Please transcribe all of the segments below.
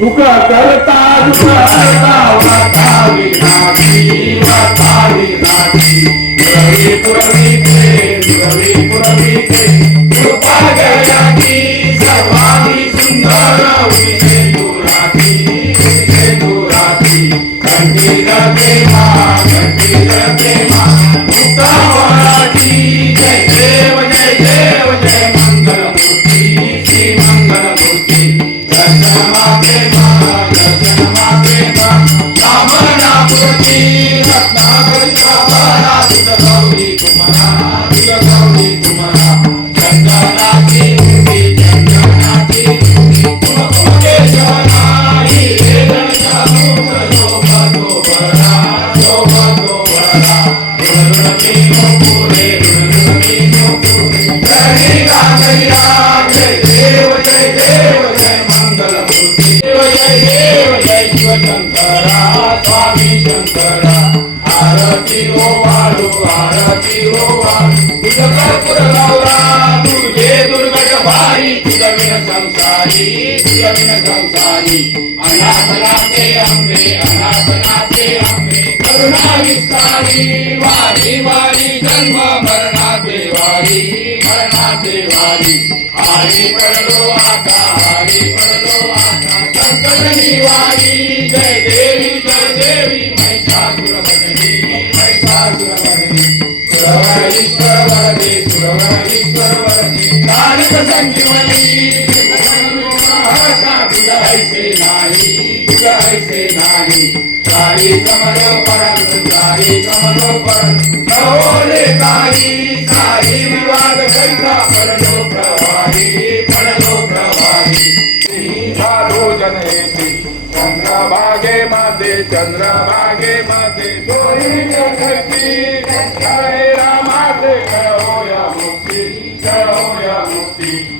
सुख करता दुःख हरता वातावी नाती वातावी नाती पुरवी पुरवीते पुरवी पुरवीते कृपा गयाची सर्वांगी सुंदर विषय दुराती विषय दुराती कंठीर प्रेमा कंठीर प्रेमा मुक्ता वराची रत्नाकरी स्वामी शंकरा. आरती हो ओ वाळू आरती हो ओ वाळू तुझ कर्पूर गौरा तुझे दुर्गट भारी तुझ विन संसारी तुझ विन संसारी. अनाथनाथे अंबे अनाथनाथे अंबे करुणा विस्तारी वारी वारी जन्म मरणाचे वारी. मरणाचे वारी हरी पडलो आता हरी पडलो आता. संकट निवारी जय देवी जय देवी. महिषासुरमर्दिनी महिषासुरमर्दिनी संजीवनी. हरता तुझा नाही तुझा नाही सारी कमलो परंतु सारी कमलो परंतु नवोले काही सारी विवाद कैसा पडलो प्रवाही पडलो प्रवाही झालो जनयेची चंद्रभागे मध्ये चंद्रभागे मध्ये दोन्ही जगती रामाचे मुक्ती मुक्ती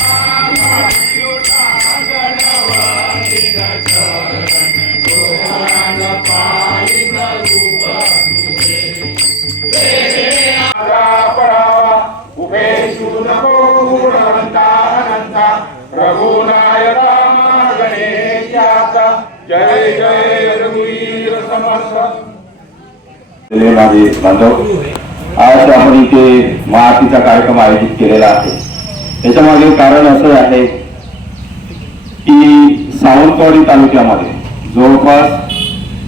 जय जय रघुवीर समर्थ। माझे बांधव आज आपण इथे महाआरतीचा कार्यक्रम आयोजित केलेला आहे. त्याच्यामागे कारण असं आहे की सावंतवाडी तालुक्यामध्ये जवळपास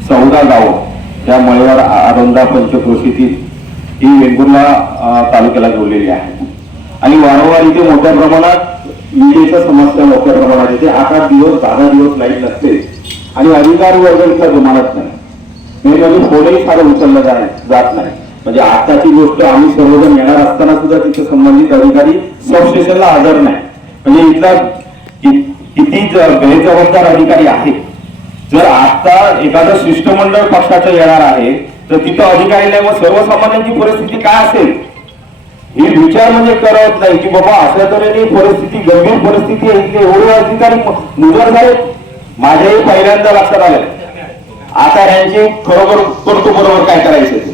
चौदा गावं या मळेवाड आरोंदा पंचक्रोशीतील ही वेंगुर्ला तालुक्याला जोडलेली आहे. आणि वारंवार इथे मोठ्या प्रमाणात विजेच्या समस्या मोठ्या प्रमाणात येते. आठ आठ दिवस दहा दिवस लाइट नसते. आणि अधिकारी वर्ग इथला जुमानत नाही. मेन म्हणजे फोनही साधं जाय जात नाही. म्हणजे आताची गोष्ट आम्ही सर्वजण येणार असताना सुद्धा तिथे संबंधित अधिकारी सबस्टेशनला हजर नाही. म्हणजे इथला किती बेजबाबदार अधिकारी आहे जर आता एखादं शिष्टमंडळ पक्षाचं येणार आहे तर तिथं अधिकारी नाही मग सर्वसामान्यांची परिस्थिती काय असेल? ही विचार म्हणजे करत नाही की बाबा अशा तऱ्हेने परिस्थिती गंभीर परिस्थिती आहे इथले एवढे अधिकारी मुजर झाले. माझ्याही पहिल्यांदा लक्षात आलं. आता यांची खरोखर करतो बरोबर काय करायचं?